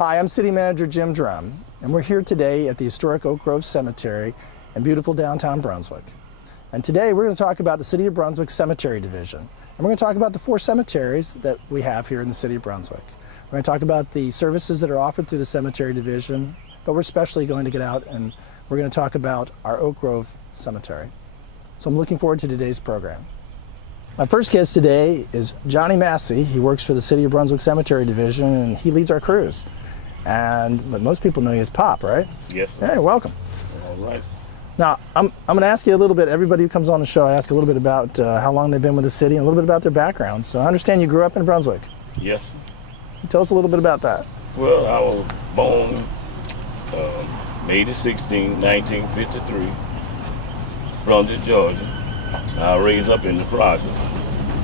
Hi, I'm City Manager Jim Drumm, and we're here today at the historic Oak Grove Cemetery in beautiful downtown Brunswick. And today we're going to talk about the City of Brunswick Cemetery Division. And we're going to talk about the 4 cemeteries that we have here in the City of Brunswick. We're going to talk about the services that are offered through the Cemetery Division, but we're especially going to get out and we're going to talk about our Oak Grove Cemetery. So I'm looking forward to today's program. My first guest today is Johnny Massey. He works for the City of Brunswick Cemetery Division and he leads our crews. But most people know you as Pop, right? Yes, sir. Hey, welcome. All right. Now, I'm going to ask you a little bit, everybody who comes on the show, I ask a little bit about how long they've been with the city and a little bit about their background. So I understand you grew up in Brunswick. Yes. Tell us a little bit about that. Well, I was born May the 16th, 1953, Brunswick, Georgia. I was raised up in the project.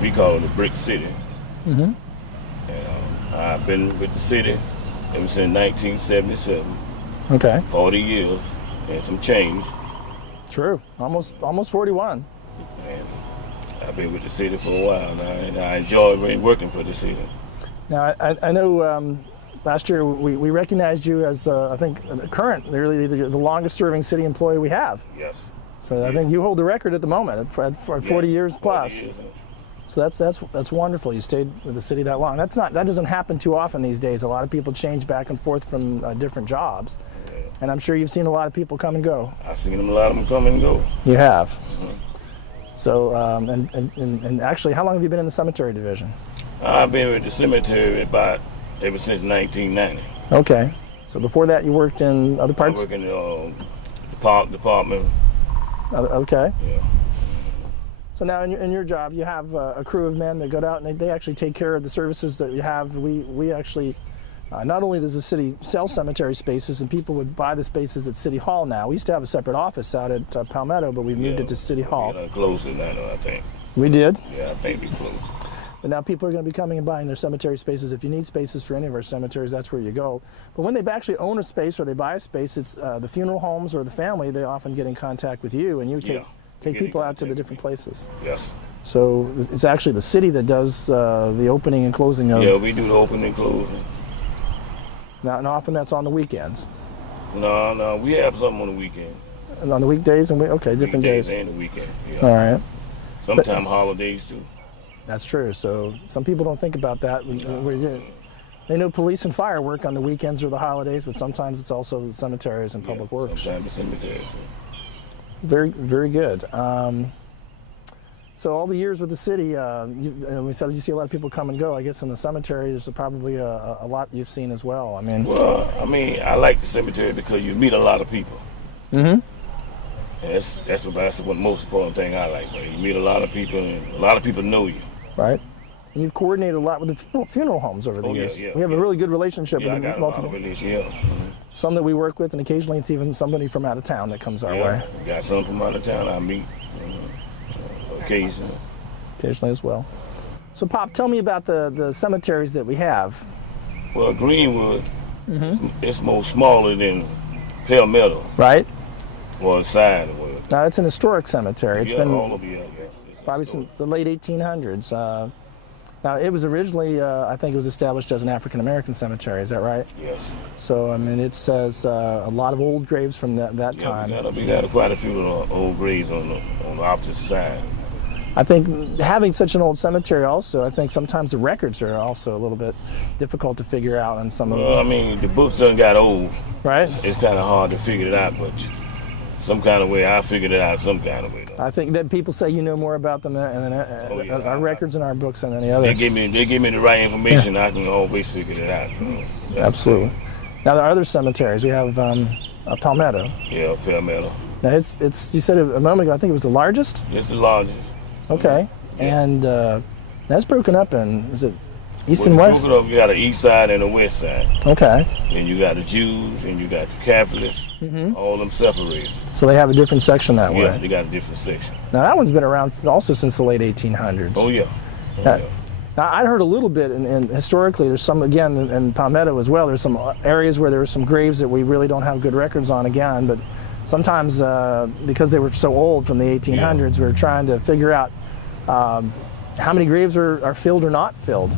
We call it the Brick City. Mm-hmm. And I've been with the city ever since 1977. Okay. 40 years and some change. True. Almost 41. And I've been with the city for a while now, and I enjoy working for the city. Now, I know last year we recognized you as, I think, really the longest serving city employee we have. Yes. So I think you hold the record at the moment at 40 years plus. 40 years. So that's wonderful. You stayed with the city that long. That doesn't happen too often these days. A lot of people change back and forth from different jobs, and I'm sure you've seen a lot of people come and go. I've seen a lot of them come and go. You have. Mm-hmm. So and actually, how long have you been in the cemetery division? I've been with the cemetery ever since 1990. Okay. So before that, you worked in other parts. I work in the park department. Okay. Yeah. So now in your job, you have a crew of men that go out and they actually take care of the services that you have. We actually, not only does the city sell cemetery spaces and people would buy the spaces at City Hall now. We used to have a separate office out at Palmetto, but we moved it to City Hall. We closed it now, I think. We did? Yeah, I think we closed. But now people are going to be coming and buying their cemetery spaces. If you need spaces for any of our cemeteries, that's where you go. But when they actually own a space or they buy a space, it's the funeral homes or the family, they often get in contact with you and you take people out to the different places. Yes. So it's actually the city that does the opening and closing of... Yeah, we do the opening and closing. Now, and often that's on the weekends. No, we have something on the weekend. And on the weekdays and different days. And the weekend. Yeah. All right. Sometimes holidays too. That's true. So some people don't think about that. They know police and fire work on the weekends or the holidays, but sometimes it's also cemeteries and public works. Sometimes the cemeteries. Very, very good. So all the years with the city, we said you see a lot of people come and go. I guess in the cemetery, there's probably a lot you've seen as well. Well, I like the cemetery because you meet a lot of people. Mm-hmm. And that's the most important thing I like. You meet a lot of people, and a lot of people know you. Right. And you've coordinated a lot with the funeral homes over the years. Yeah, we have a really good relationship with multiple. Mm-hmm. Some that we work with, and occasionally it's even somebody from out of town that comes our way. We got some from out of town I meet occasionally. Occasionally as well. So, Pop, tell me about the cemeteries that we have. Well, Greenwood, it's more smaller than Palmetto. Right. Well, side of it. Now, it's an historic cemetery. It's been all over here. probably since the late 1800s. Now, it was originally, I think it was established as an African-American cemetery, is that right? Yes. So, it says a lot of old graves from that time. We got quite a few old graves on the opposite side. I think having such an old cemetery also, I think sometimes the records are also a little bit difficult to figure out on some of them. The books done got old. Right. It's kind of hard to figure it out, but some kind of way, I figured it out some kind of way. I think that people say you know more about them than our records and our books than any other. They give me the right information. I can always figure it out. Absolutely. Now there are other cemeteries. We have Palmetto. Yeah, Palmetto. Now it's you said a moment ago. I think it was the largest. It's the largest. Okay, and that's broken up in, is it east and west? You got the east side and the west side. Okay. And you got the Jews and you got the Catholics. All of them separated. So they have a different section that way. Yeah, they got a different section. Now that one's been around also since the late 1800s. Oh yeah. Now I'd heard a little bit, and historically there's some, again, in Palmetto as well, there's some areas where there were some graves that we really don't have good records on again, but sometimes because they were so old from the 1800s, we were trying to figure out how many graves are filled or not filled.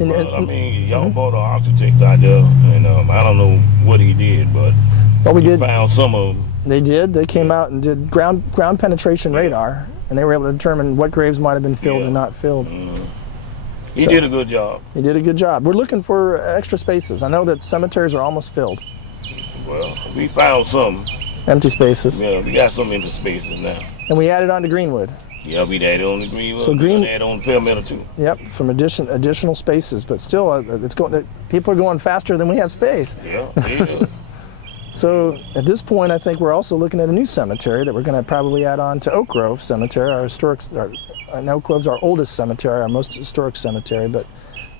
Well, I mean, y'all brought an architect out there, and I don't know what he did, but we he did. found some of them. They did. They came out and did ground penetration radar, and they were able to determine what graves might have been filled and not filled. He did a good job. He did a good job. We're looking for extra spaces. I know that cemeteries are almost filled. Well, we found some. Empty spaces. Yeah, we got some empty spaces now. And we added on to Greenwood. Yeah, we added on the Greenwood. So we added on the Palmetto too. Yep, from additional spaces, but still, it's going. People are going faster than we have space. Yeah. So at this point, I think we're also looking at a new cemetery that we're going to probably add on to Oak Grove Cemetery, our historic. And Oak Grove's our oldest cemetery, our most historic cemetery, but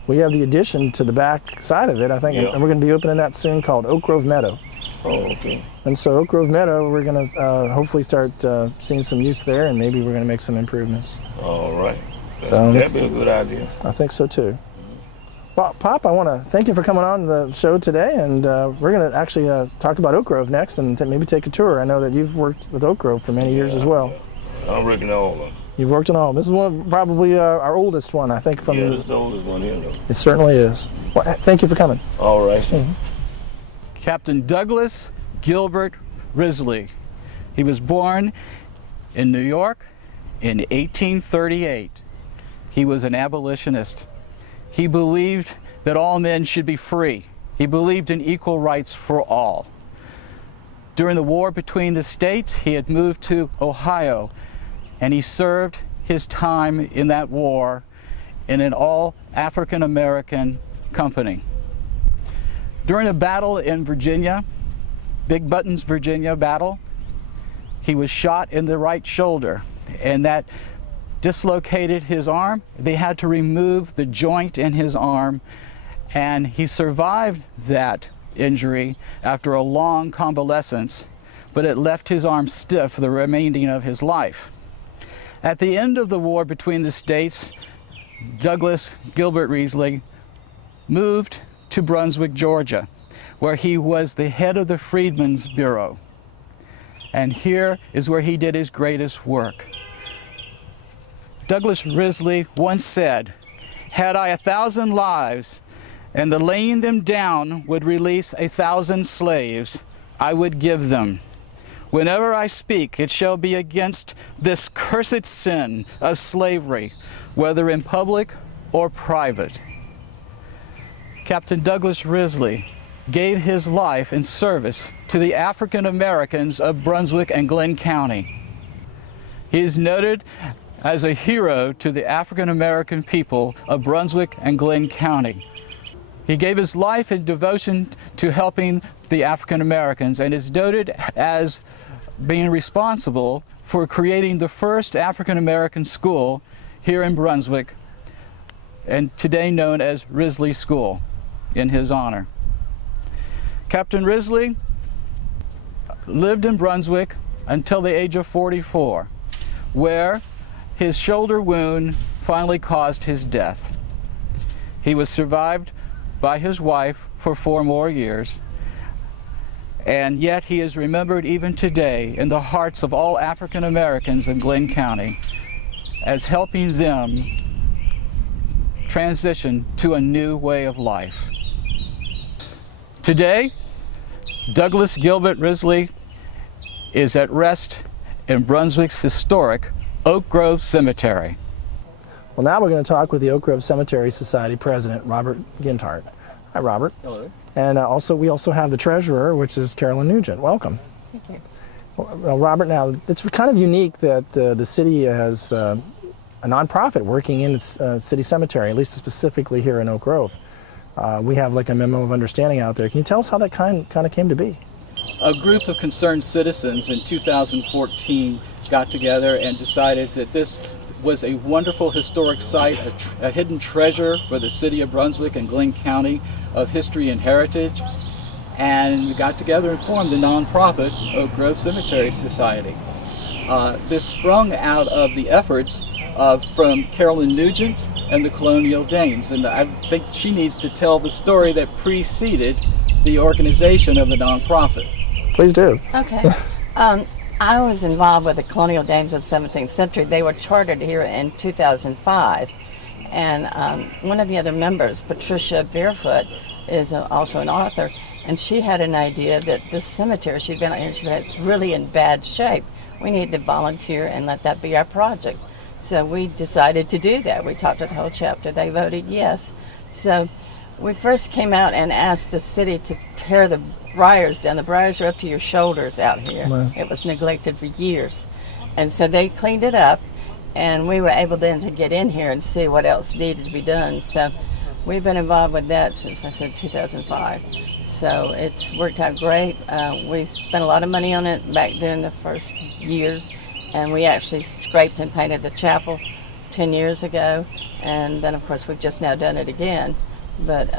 we have the addition to the back side of it, I think, and we're going to be opening that soon, called Oak Grove Meadow. Oh, okay. And so Oak Grove Meadow, we're going to hopefully start seeing some use there, and maybe we're going to make some improvements. All right. That'd be a good idea. I think so too. Well, Pop, I want to thank you for coming on the show today, and we're going to actually talk about Oak Grove next, and maybe take a tour. I know that you've worked with Oak Grove for many years as well. Yeah. I'm working on all of them. You've worked on all. This is probably our oldest one, I think. Yeah, this is the oldest one here, though. It certainly is. Well, thank you for coming. All right. Captain Douglas Gilbert Risley. He was born in New York in 1838. He was an abolitionist. He believed that all men should be free. He believed in equal rights for all. During the war between the states, he had moved to Ohio, and he served his time in that war in an all African American company. During a battle in Virginia, Big Buttons, Virginia battle, he was shot in the right shoulder, and that dislocated his arm. They had to remove the joint in his arm, and he survived that injury after a long convalescence, but it left his arm stiff for the remaining of his life. At the end of the war between the states, Douglas Gilbert Risley moved to Brunswick, Georgia, where he was the head of the Freedmen's Bureau. And here is where he did his greatest work. Douglas Risley once said, "Had I 1,000 lives, and the laying them down would release 1,000 slaves, I would give them. Whenever I speak, it shall be against this cursed sin of slavery, whether in public or private." Captain Douglas Risley gave his life in service to the African Americans of Brunswick and Glenn County. He is noted as a hero to the African American people of Brunswick and Glenn County. He gave his life in devotion to helping the African Americans, and is noted as being responsible for creating the first African American school here in Brunswick, and today known as Risley School, in his honor. Captain Risley lived in Brunswick until the age of 44, where his shoulder wound finally caused his death. He was survived by his wife for 4 more years, and yet he is remembered even today in the hearts of all African Americans in Glenn County as helping them transition to a new way of life. Today, Douglas Gilbert Risley is at rest in Brunswick's historic Oak Grove Cemetery. Well, now we're going to talk with the Oak Grove Cemetery Society President, Robert Ginthart. Hi, Robert. Hello. And we also have the treasurer, which is Carolyn Nugent. Welcome. Thank you. Well, Robert, now it's kind of unique that the city has a nonprofit working in its city cemetery, at least specifically here in Oak Grove. We have like a memo of understanding out there. Can you tell us how that kind of came to be? A group of concerned citizens in 2014 got together and decided that this was a wonderful historic site, a hidden treasure for the city of Brunswick and Glenn County of history and heritage, and we got together and formed the nonprofit Oak Grove Cemetery Society. This sprung out of the efforts from Carolyn Nugent and the Colonial Dames, and I think she needs to tell the story that preceded the organization of the nonprofit. Please do. Okay. I was involved with the Colonial Dames of the 17th century. They were chartered here in 2005, And one of the other members, Patricia Barefoot, is also an author, and she had an idea that this cemetery, she'd been out here, she said, it's really in bad shape. We need to volunteer and let that be our project. So we decided to do that. We talked to the whole chapter. They voted yes. So we first came out and asked the city to tear the briars down. The briars are up to your shoulders out here. Wow. It was neglected for years. And so they cleaned it up, and we were able then to get in here and see what else needed to be done. So we've been involved with that since, I said, 2005. So it's worked out great. We spent a lot of money on it back during the first years, and we actually scraped and painted the chapel 10 years ago, and then of course we've just now done it again. But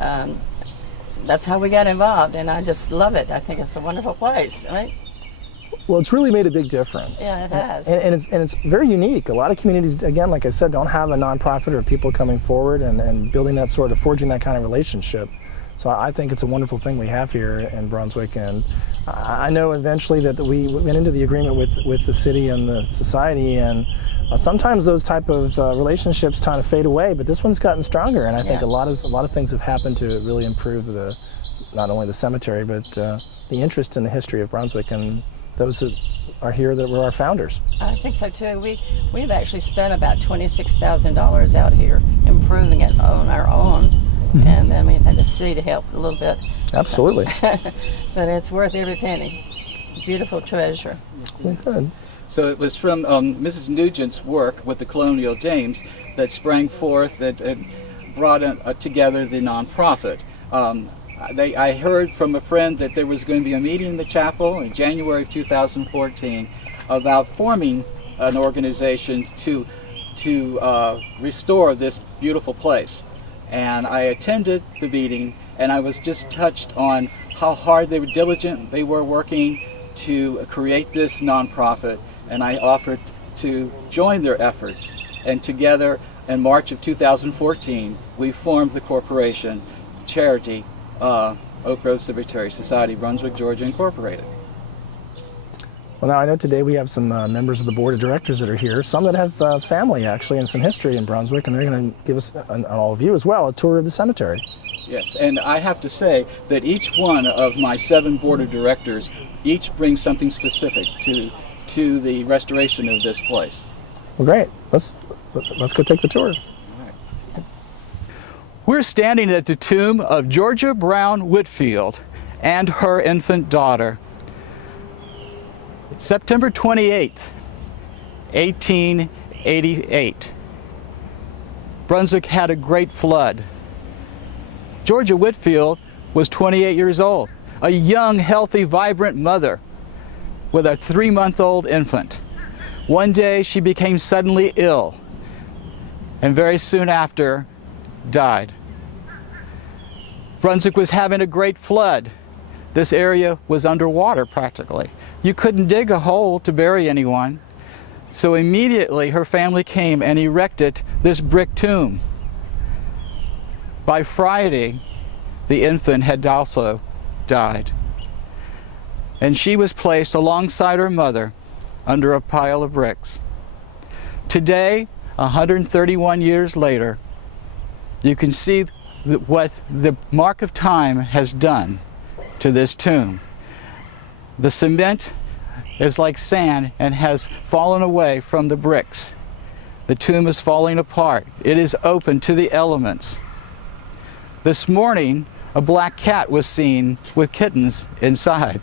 that's how we got involved, and I just love it. I think it's a wonderful place, right? Well, it's really made a big difference. Yeah, it has. And it's very unique. A lot of communities, again, like I said, don't have a nonprofit or people coming forward and building that sort of, forging that kind of relationship. So I think it's a wonderful thing we have here in Brunswick, and I know eventually that we went into the agreement with the city and the society, and sometimes those type of relationships kind of fade away, but this one's gotten stronger, and I think a lot of things have happened to really improve not only the cemetery, but the interest in the history of Brunswick and those that are here that were our founders. I think so too. We've actually spent about $26,000 out here improving it on our own. And then we've had the city to help a little bit. Absolutely. So, but it's worth every penny. It's a beautiful treasure. Well, good. So it was from Mrs. Nugent's work with the Colonial Dames that sprang forth that brought together the nonprofit. I heard from a friend that there was going to be a meeting in the chapel in January of 2014 about forming an organization to restore this beautiful place. And I attended the meeting, and I was just touched on how hard they were diligent. They were working to create this nonprofit, and I offered to join their efforts. And together, in March of 2014, we formed the corporation, charity, Oak Grove Cemetery Society, Brunswick, Georgia, Incorporated. Well, now I know today we have some members of the board of directors that are here, some that have family actually and some history in Brunswick, and they're going to give us, and all of you as well, a tour of the cemetery. Yes, and I have to say that each one of my 7 board of directors each brings something specific to the restoration of this place. Well, great. Let's go take the tour. We're standing at the tomb of Georgia Brown Whitfield and her infant daughter. September 28th, 1888. Brunswick had a great flood. Georgia Whitfield was 28 years old, a young, healthy, vibrant mother with a 3-month-old infant. One day she became suddenly ill and very soon after died. Brunswick was having a great flood. This area was underwater practically. You couldn't dig a hole to bury anyone. So immediately her family came and erected this brick tomb. By Friday, the infant had also died. And she was placed alongside her mother under a pile of bricks. Today, 131 years later, you can see what the mark of time has done to this tomb. The cement is like sand and has fallen away from the bricks. The tomb is falling apart. It is open to the elements. This morning, a black cat was seen with kittens inside.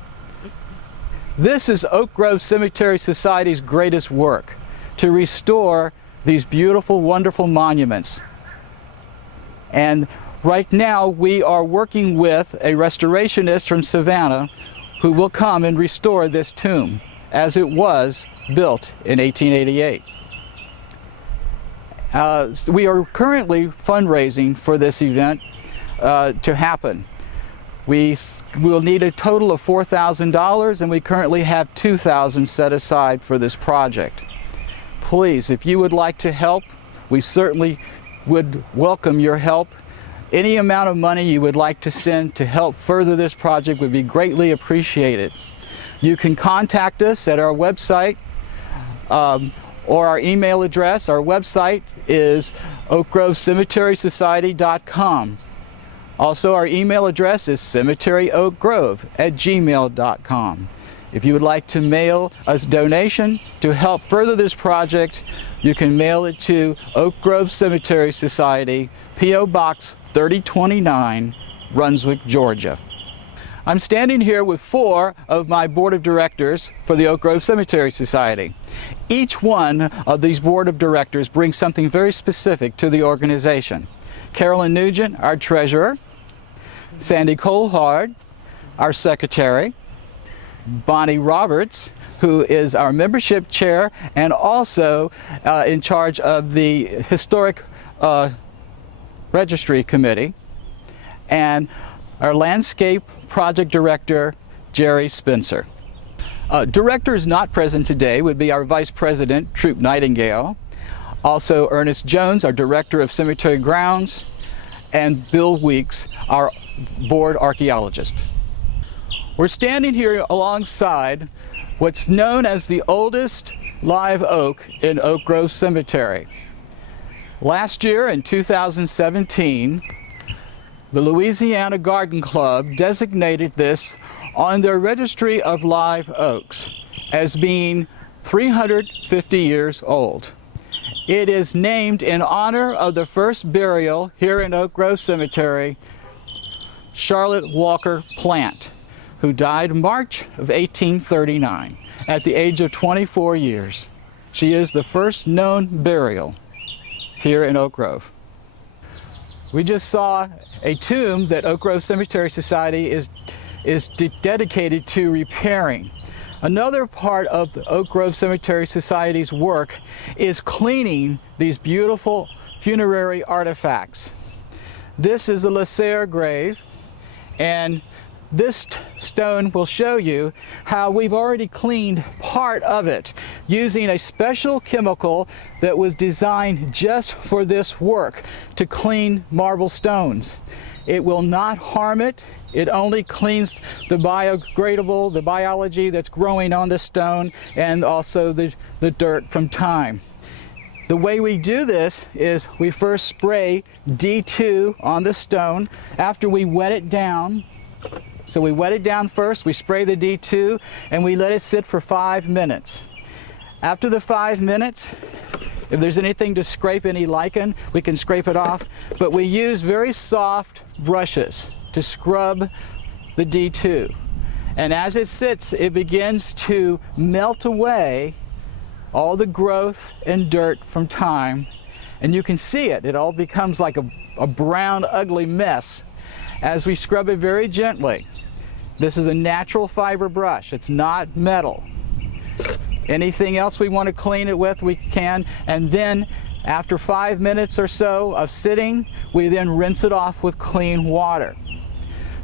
This is Oak Grove Cemetery Society's greatest work, to restore these beautiful, wonderful monuments. And right now we are working with a restorationist from Savannah who will come and restore this tomb as it was built in 1888. We are currently fundraising for this event to happen. We will need a total of $4,000, and we currently have $2,000 set aside for this project. Please, if you would like to help, we certainly would welcome your help. Any amount of money you would like to send to help further this project would be greatly appreciated. You can contact us at our website or our email address. Our website is oakgrovecemeterysociety.com. Also, our email address is cemeteryoakgrove@gmail.com. If you would like to mail us a donation to help further this project, you can mail it to Oak Grove Cemetery Society, P.O. Box 3029, Brunswick, Georgia. I'm standing here with 4 of my board of directors for the Oak Grove Cemetery Society. Each one of these board of directors brings something very specific to the organization. Carolyn Nugent, our treasurer, Sandy Colehard, our secretary, Bonnie Roberts, who is our membership chair and also in charge of the Historic Registry Committee, and our landscape project director, Jerry Spencer. Directors not present today would be our vice president, Troop Nightingale, also Ernest Jones, our director of cemetery grounds, and Bill Weeks, our board archaeologist. We're standing here alongside what's known as the oldest live oak in Oak Grove Cemetery. Last year in 2017, the Louisiana Garden Club designated this on their registry of live oaks as being 350 years old. It is named in honor of the first burial here in Oak Grove Cemetery, Charlotte Walker Plant, who died March of 1839 at the age of 24 years. She is the first known burial here in Oak Grove. We just saw a tomb that Oak Grove Cemetery Society is dedicated to repairing. Another part of the Oak Grove Cemetery Society's work is cleaning these beautiful funerary artifacts. This is the Lasserre grave, and this stone will show you how we've already cleaned part of it using a special chemical that was designed just for this work to clean marble stones. It will not harm it. It only cleans the biodegradable, the biology that's growing on the stone, and also the dirt from time. The way we do this is we first spray D2 on the stone after we wet it down. So we wet it down first, we spray the D2, and we let it sit for 5 minutes. After the 5 minutes, if there's anything to scrape, any lichen, we can scrape it off, but we use very soft brushes to scrub the D2. And as it sits, it begins to melt away all the growth and dirt from time, and you can see it. It all becomes like a brown, ugly mess as we scrub it very gently. This is a natural fiber brush. It's not metal. Anything else we want to clean it with, we can. And then after 5 minutes or so of sitting, we then rinse it off with clean water.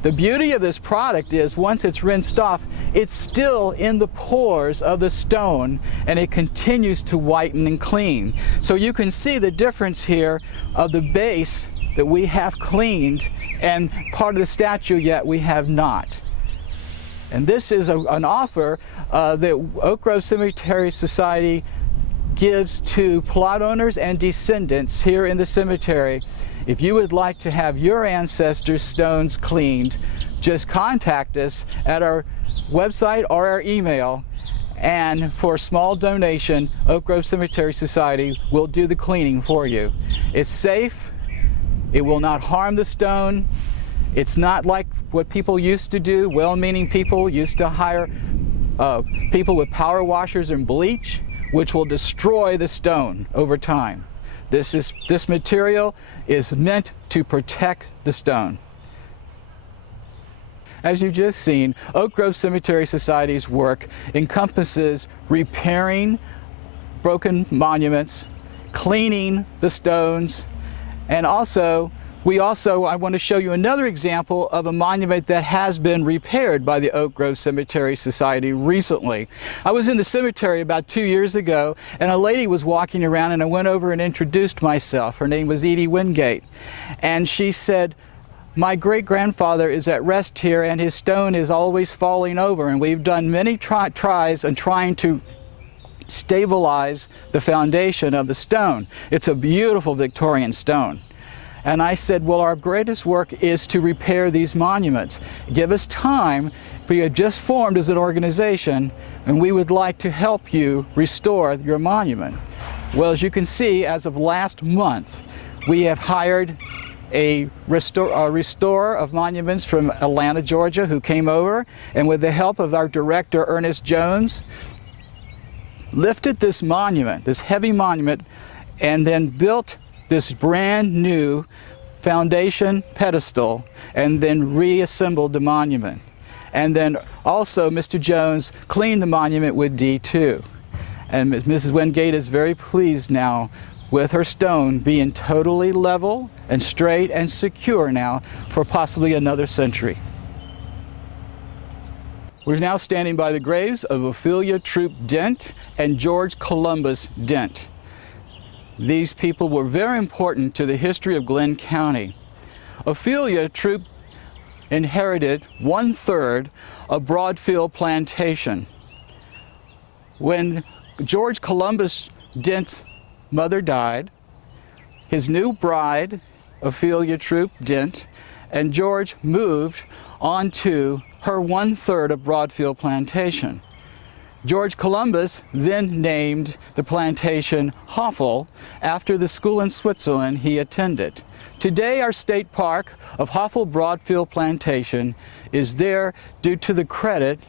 The beauty of this product is once it's rinsed off, it's still in the pores of the stone and it continues to whiten and clean. So you can see the difference here of the base that we have cleaned and part of the statue yet we have not. And this is an offer that Oak Grove Cemetery Society gives to plot owners and descendants here in the cemetery. If you would like to have your ancestors' stones cleaned, just contact us at our website or our email, and for a small donation, Oak Grove Cemetery Society will do the cleaning for you. It's safe, it will not harm the stone. It's not like what people used to do. Well-meaning people used to hire people with power washers and bleach, which will destroy the stone over time. This material is meant to protect the stone. As you've just seen, Oak Grove Cemetery Society's work encompasses repairing broken monuments, cleaning the stones, and I want to show you another example of a monument that has been repaired by the Oak Grove Cemetery Society recently. I was in the cemetery about 2 years ago, and a lady was walking around, and I went over and introduced myself. Her name was Edie Wingate, and she said, "My great-grandfather is at rest here, and his stone is always falling over, and we've done many tries on trying to stabilize the foundation of the stone. It's a beautiful Victorian stone. And I said, well, our greatest work is to repair these monuments. Give us time. We have just formed as an organization, and we would like to help you restore your monument. Well, as you can see, as of last month, we have hired a restorer of monuments from Atlanta, Georgia, who came over, and with the help of our director, Ernest Jones, lifted this monument, this heavy monument, and then built this brand new foundation pedestal, and then reassembled the monument. And then also Mr. Jones cleaned the monument with D2. And Mrs. Wingate is very pleased now with her stone being totally level and straight and secure now for possibly another century. We're now standing by the graves of Ophelia Troop Dent and George Columbus Dent. These people were very important to the history of Glenn County. Ophelia Troop inherited 1/3 of Broadfield Plantation. When George Columbus Dent's mother died, his new bride, Ophelia Troop Dent, and George moved on to her 1/3 of Broadfield Plantation. George Columbus then named the plantation Hoffel after the school in Switzerland he attended. Today, our state park of Hoffel Broadfield Plantation is there due to the credit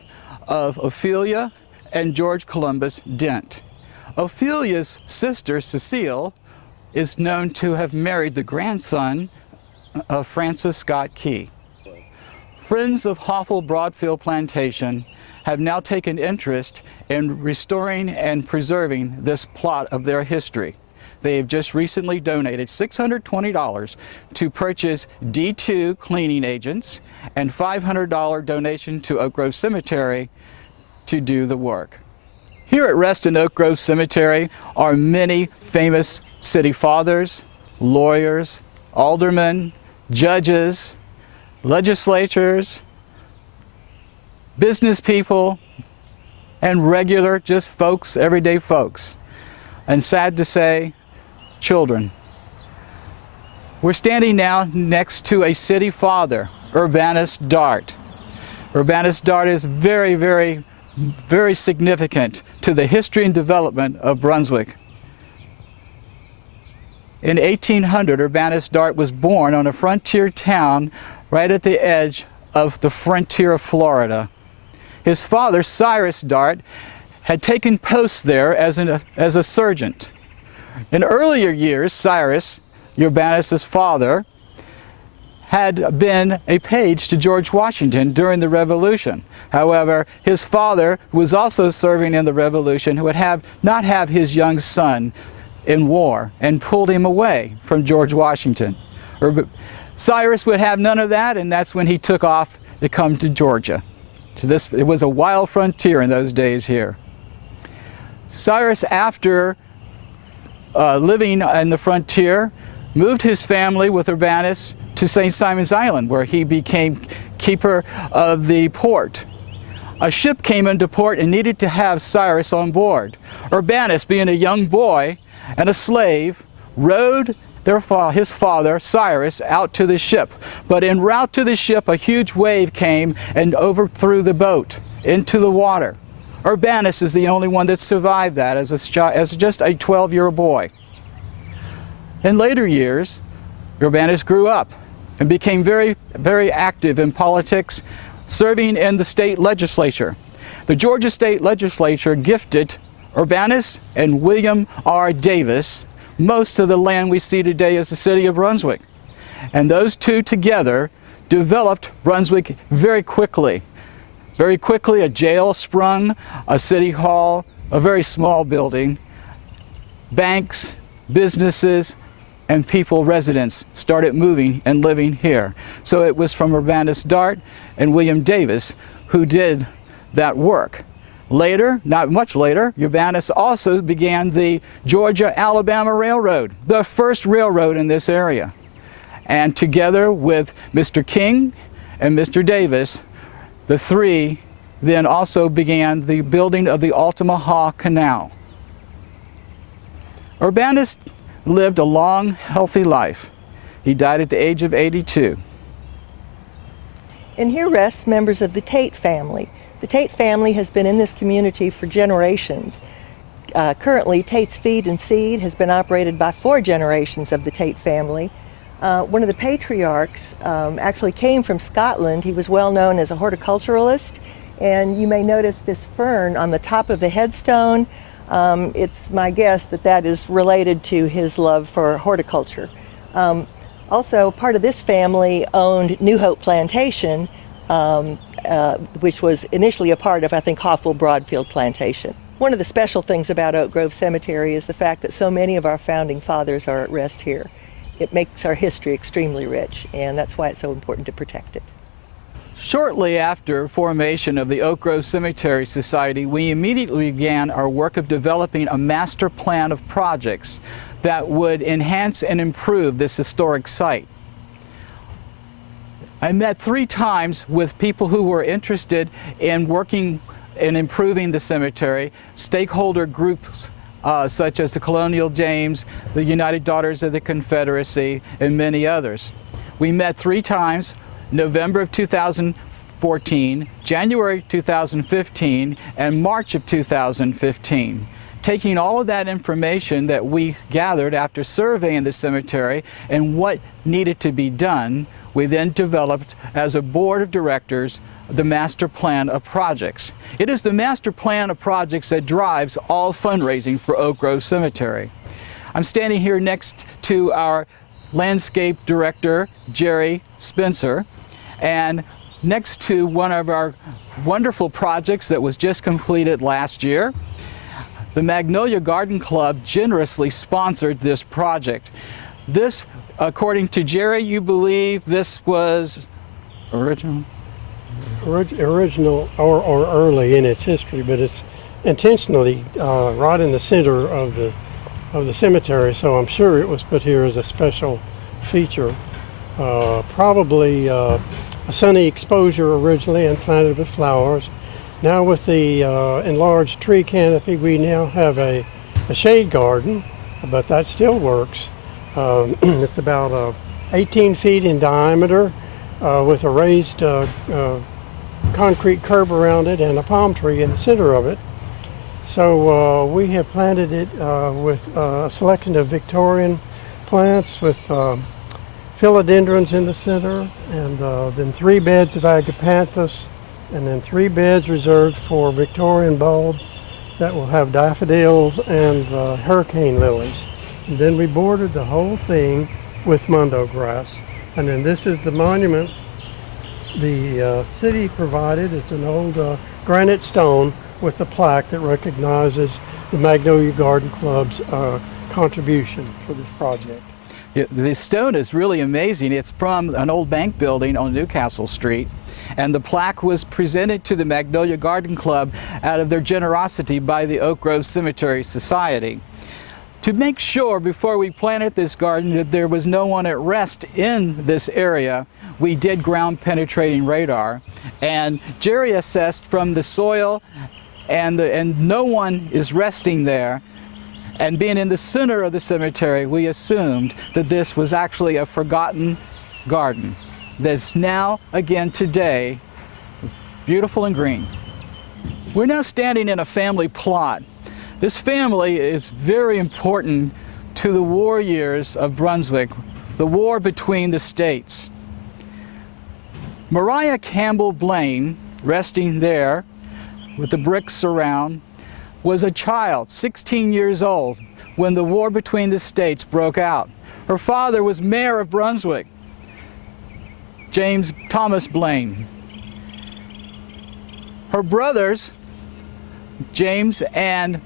of Ophelia and George Columbus Dent. Ophelia's sister, Cecile, is known to have married the grandson of Francis Scott Key. Friends of Hoffel Broadfield Plantation have now taken interest in restoring and preserving this plot of their history. They have just recently donated $620 to purchase D2 cleaning agents and $500 donation to Oak Grove Cemetery to do the work. Here at Rest in Oak Grove Cemetery are many famous city fathers, lawyers, aldermen, judges, legislators, business people, and regular just folks, everyday folks. And sad to say, children. We're standing now next to a city father, Urbanus Dart. Urbanus Dart is very, very, very significant to the history and development of Brunswick. In 1800, Urbanus Dart was born on a frontier town right at the edge of the frontier of Florida. His father, Cyrus Dart, had taken post there as a sergeant. In earlier years, Cyrus, Urbanus' father, had been a page to George Washington during the Revolution. However, his father, who was also serving in the Revolution, would not have his young son in war and pulled him away from George Washington. Cyrus would have none of that, and that's when he took off to come to Georgia. It was a wild frontier in those days here. Cyrus, after living in the frontier, moved his family with Urbanus to St. Simon's Island, where he became keeper of the port. A ship came into port and needed to have Cyrus on board. Urbanus, being a young boy and a slave, rowed his father, Cyrus, out to the ship. But en route to the ship, a huge wave came and overthrew the boat into the water. Urbanus is the only one that survived that as just a 12-year-old boy. In later years, Urbanus grew up and became very, very active in politics, serving in the state legislature. The Georgia State Legislature gifted Urbanus and William R. Davis most of the land we see today as the city of Brunswick. And those two together developed Brunswick very quickly. Very quickly, a jail sprung, a city hall, a very small building, banks, businesses, and people, residents, started moving and living here. So it was from Urbanus Dart and William Davis who did that work. Later, not much later, Urbanus also began the Georgia-Alabama Railroad, the first railroad in this area. And together with Mr. King and Mr. Davis, the three then also began the building of the Altamaha Canal. Urbanus lived a long, healthy life. He died at the age of 82. And here rests members of the Tate family. The Tate family has been in this community for generations. Currently, Tate's Feed and Seed has been operated by 4 generations of the Tate family. One of the patriarchs actually came from Scotland. He was well known as a horticulturalist, and you may notice this fern on the top of the headstone. It's my guess that that is related to his love for horticulture. Also, part of this family owned New Hope Plantation, which was initially a part of, I think, Hoffwell Broadfield Plantation. One of the special things about Oak Grove Cemetery is the fact that so many of our founding fathers are at rest here. It makes our history extremely rich, and that's why it's so important to protect it. Shortly after formation of the Oak Grove Cemetery Society, we immediately began our work of developing a master plan of projects that would enhance and improve this historic site. I met 3 times with people who were interested in working in improving the cemetery, stakeholder groups such as the Colonial James, the United Daughters of the Confederacy, and many others. We met 3 times, November of 2014, January 2015, and March of 2015. Taking all of that information that we gathered after surveying the cemetery and what needed to be done, we then developed as a board of directors the master plan of projects. It is the master plan of projects that drives all fundraising for Oak Grove Cemetery. I'm standing here next to our landscape director, Jerry Spencer, and next to one of our wonderful projects that was just completed last year. The Magnolia Garden Club generously sponsored this project. This, according to Jerry, you believe this was original? Original or early in its history, but it's intentionally right in the center of the cemetery, so I'm sure it was put here as a special feature. Probably a sunny exposure originally and planted with flowers. Now with the enlarged tree canopy, we now have a shade garden, but that still works. It's about 18 feet in diameter with a raised concrete curb around it and a palm tree in the center of it. So we have planted it with a selection of Victorian plants with philodendrons in the center, and then 3 beds of agapanthus, and then 3 beds reserved for Victorian bulb that will have daffodils and hurricane lilies. And then we bordered the whole thing with mondo grass. And then this is the monument the city provided. It's an old granite stone with a plaque that recognizes the Magnolia Garden Club's contribution for this project. The stone is really amazing. It's from an old bank building on Newcastle Street, and the plaque was presented to the Magnolia Garden Club out of their generosity by the Oak Grove Cemetery Society. To make sure before we planted this garden that there was no one at rest in this area, we did ground penetrating radar, and Jerry assessed from the soil and no one is resting there. And being in the center of the cemetery, we assumed that this was actually a forgotten garden that's now, again today, beautiful and green. We're now standing in a family plot. This family is very important to the war years of Brunswick, the war between the states. Mariah Campbell Blaine, resting there with the bricks around, was a child, 16 years old, when the war between the states broke out. Her father was mayor of Brunswick, James Thomas Blaine. Her brothers, James and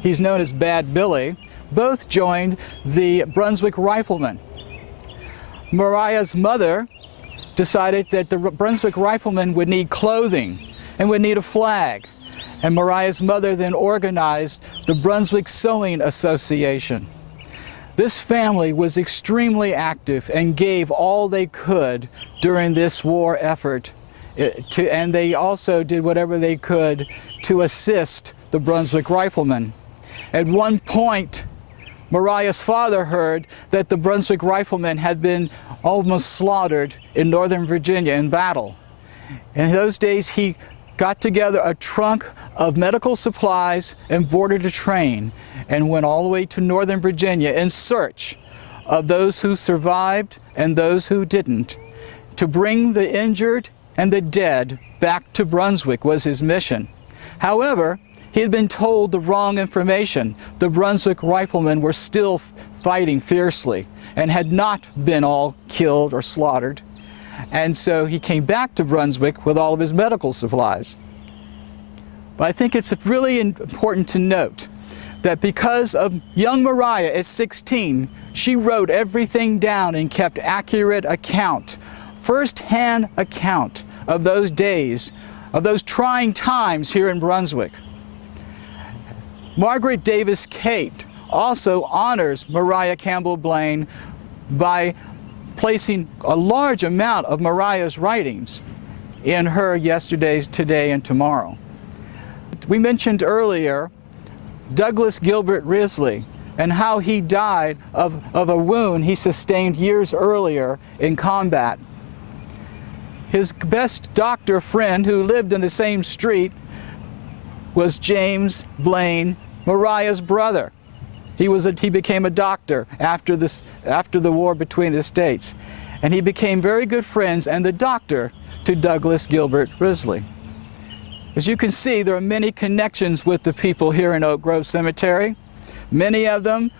he's known as Bad Billy, both joined the Brunswick Riflemen. Mariah's mother decided that the Brunswick Riflemen would need clothing and would need a flag. And Mariah's mother then organized the Brunswick Sewing Association. This family was extremely active and gave all they could during this war effort, and they also did whatever they could to assist the Brunswick Riflemen. At one point, Mariah's father heard that the Brunswick riflemen had been almost slaughtered in Northern Virginia in battle. In those days, he got together a trunk of medical supplies and boarded a train and went all the way to Northern Virginia in search of those who survived and those who didn't. To bring the injured and the dead back to Brunswick was his mission. However, he had been told the wrong information. The Brunswick riflemen were still fighting fiercely and had not been all killed or slaughtered. And so he came back to Brunswick with all of his medical supplies. But I think it's really important to note that because of young Mariah at 16, she wrote everything down and kept accurate account, first-hand account of those days, of those trying times here in Brunswick. Margaret Davis Kate also honors Mariah Campbell Blaine by placing a large amount of Mariah's writings in her Yesterdays, Today, and Tomorrow. We mentioned earlier Douglas Gilbert Risley and how he died of a wound he sustained years earlier in combat. His best doctor friend who lived in the same street was James Blaine, Mariah's brother. He became a doctor after the war between the states. And he became very good friends and the doctor to Douglas Gilbert Risley. As you can see, there are many connections with the people here in Oak Grove Cemetery. Many of them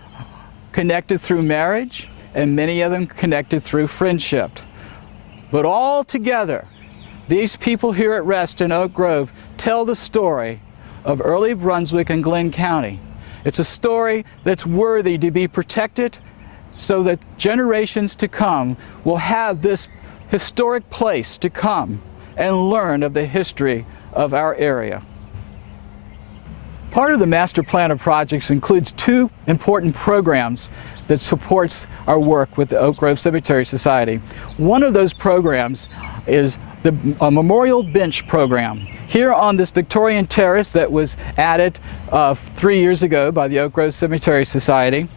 connected through marriage, and many of them connected through friendship. But all together, these people here at rest in Oak Grove tell the story of early Brunswick and Glenn County. It's a story that's worthy to be protected so that generations to come will have this historic place to come and learn of the history of our area. Part of the master plan of projects includes two important programs that supports our work with the Oak Grove Cemetery Society. One of those programs is the Memorial Bench program. Here on this Victorian terrace that was added 3 years ago by the Oak Grove Cemetery Society,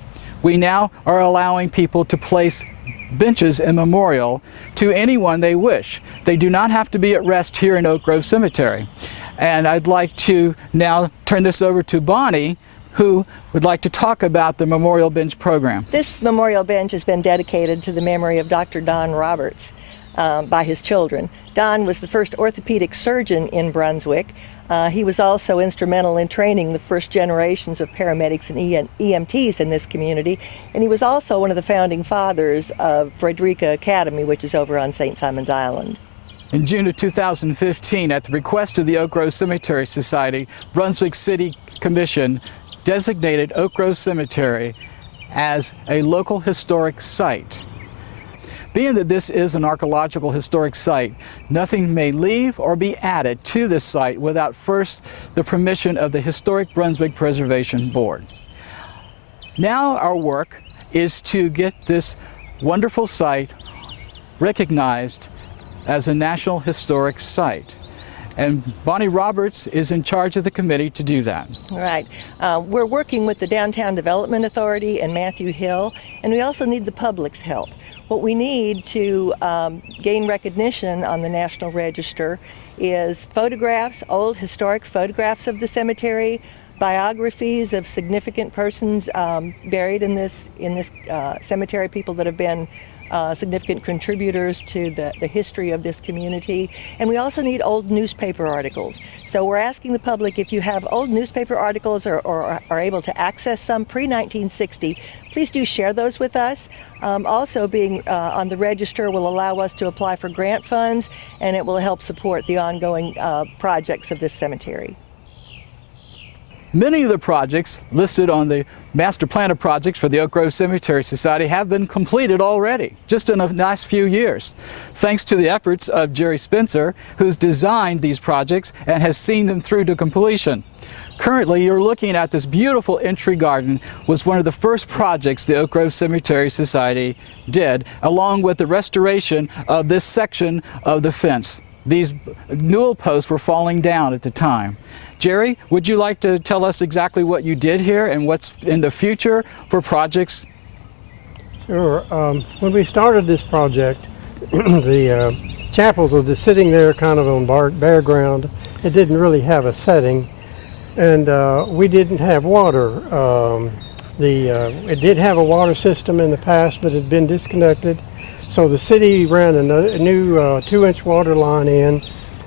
we now are allowing people to place benches in memorial to anyone they wish. They do not have to be at rest here in Oak Grove Cemetery. And I'd like to now turn this over to Bonnie, who would like to talk about the Memorial Bench program. This memorial bench has been dedicated to the memory of Dr. Don Roberts by his children. Don was the first orthopedic surgeon in Brunswick. He was also instrumental in training the first generations of paramedics and EMTs in this community, and he was also one of the founding fathers of Frederica Academy, which is over on St. Simon's Island. In June of 2015, at the request of the Oak Grove Cemetery Society, Brunswick City Commission designated Oak Grove Cemetery as a local historic site. Being that this is an archaeological historic site, nothing may leave or be added to this site without first the permission of the Historic Brunswick Preservation Board. Now our work is to get this wonderful site recognized as a National Historic Site. And Bonnie Roberts is in charge of the committee to do that. Right. We're working with the Downtown Development Authority and Matthew Hill, and we also need the public's help. What we need to gain recognition on the National Register is photographs, old historic photographs of the cemetery, biographies of significant persons buried in this cemetery, people that have been significant contributors to the history of this community. And we also need old newspaper articles. So we're asking the public, if you have old newspaper articles or are able to access some pre-1960, please do share those with us. Also being on the register will allow us to apply for grant funds, and it will help support the ongoing projects of this cemetery. Many of the projects listed on the master plan of projects for the Oak Grove Cemetery Society have been completed already, just in the last few years, thanks to the efforts of Jerry Spencer, who's designed these projects and has seen them through to completion. Currently, you're looking at this beautiful entry garden, was one of the first projects the Oak Grove Cemetery Society did, along with the restoration of this section of the fence these newel posts were falling down at the time. Jerry, would you like to tell us exactly what you did here and what's in the future for projects? Sure. When we started this project, the chapels were just sitting there kind of on bare ground. It didn't really have a setting, and we didn't have water. It did have a water system in the past, but it had been disconnected. So the city ran a new 2-inch water line in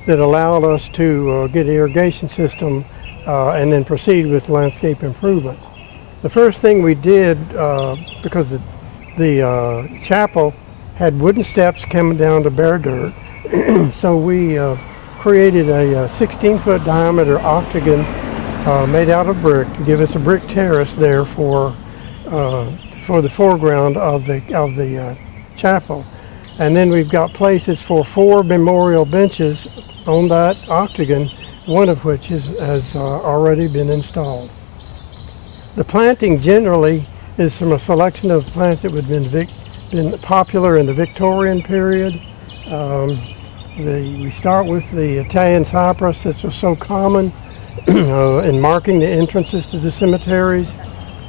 that allowed us to get an irrigation system and then proceed with landscape improvements. The first thing we did, because the chapel had wooden steps coming down to bare dirt, so we created a 16-foot diameter octagon made out of brick to give us a brick terrace there for the foreground of the chapel. And then we've got places for 4 memorial benches on that octagon, one of which has already been installed. The planting generally is from a selection of plants that would have been popular in the Victorian period. We start with the Italian cypress that was so common in marking the entrances to the cemeteries.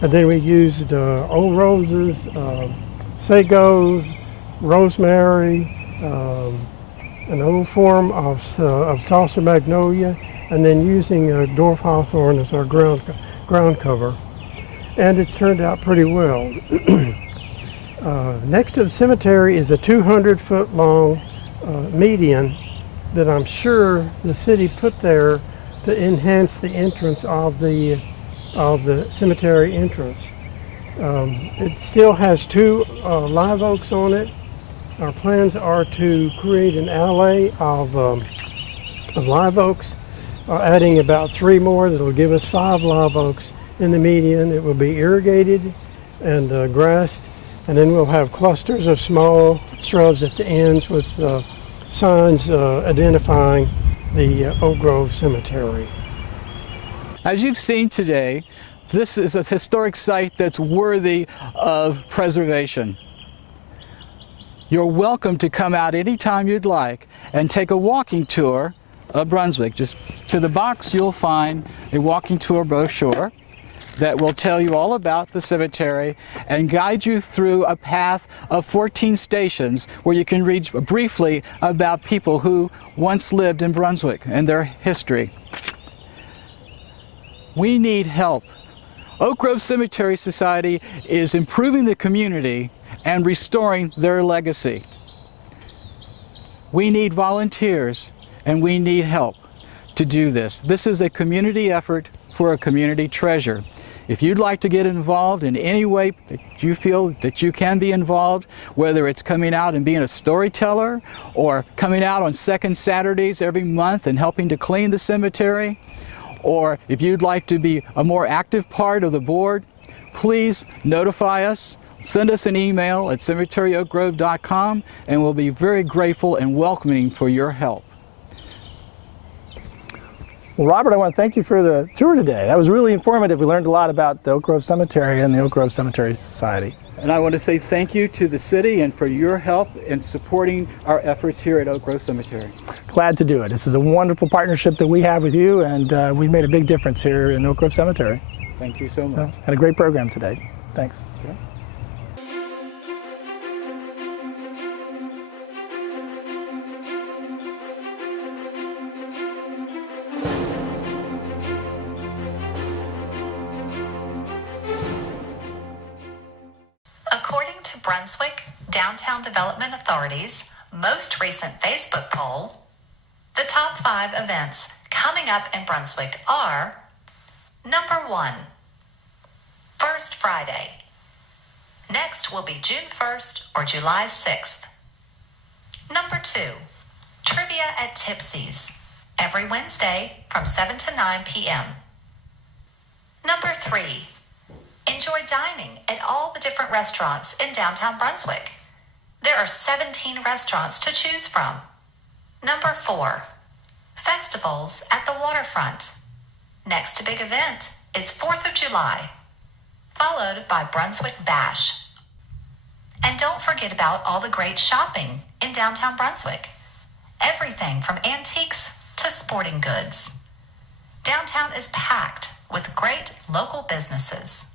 And then we used old roses, sagos, rosemary, an old form of salsa magnolia, and then using dwarf hawthorn as our ground cover. And it's turned out pretty well. Next to the cemetery is a 200-foot long median that I'm sure the city put there to enhance the entrance of the cemetery entrance. It still has 2 live oaks on it. Our plans are to create an alley of live oaks, adding about 3 more that'll give us 5 live oaks in the median. It will be irrigated and grassed, and then we'll have clusters of small shrubs at the ends with signs identifying the Oak Grove Cemetery. As you've seen today, this is a historic site that's worthy of preservation. You're welcome to come out anytime you'd like and take a walking tour of Brunswick. Just to the box you'll find a walking tour brochure that will tell you all about the cemetery and guide you through a path of 14 stations where you can read briefly about people who once lived in Brunswick and their history. We need help. Oak Grove Cemetery Society is improving the community and restoring their legacy. We need volunteers and we need help to do this. This is a community effort for a community treasure. If you'd like to get involved in any way that you feel that you can be involved, whether it's coming out and being a storyteller or coming out on second Saturdays every month and helping to clean the cemetery, or if you'd like to be a more active part of the board, please notify us. Send us an email at cemeteryoakgrove.com and we'll be very grateful and welcoming for your help. Well, Robert, I want to thank you for the tour today. That was really informative. We learned a lot about the Oak Grove Cemetery and the Oak Grove Cemetery Society. And I want to say thank you to the city and for your help in supporting our efforts here at Oak Grove Cemetery. Glad to do it. This is a wonderful partnership that we have with you, and we've made a big difference here in Oak Grove Cemetery. Thank you so much. So, had a great program today. Thanks. Okay. According to Brunswick Downtown Development Authority's most recent Facebook poll, the top 5 events coming up in Brunswick are: number 1, First Friday. Next will be June 1st or July 6th. Number 2, Trivia at Tipsy's, every Wednesday from 7 to 9 p.m. Number 3, enjoy dining at all the different restaurants in downtown Brunswick. There are 17 restaurants to choose from. Number 4, festivals at the waterfront. Next big event is 4th of July, followed by Brunswick Bash. And don't forget about all the great shopping in downtown Brunswick. everything from antiques to sporting goods. Downtown is packed with great local businesses.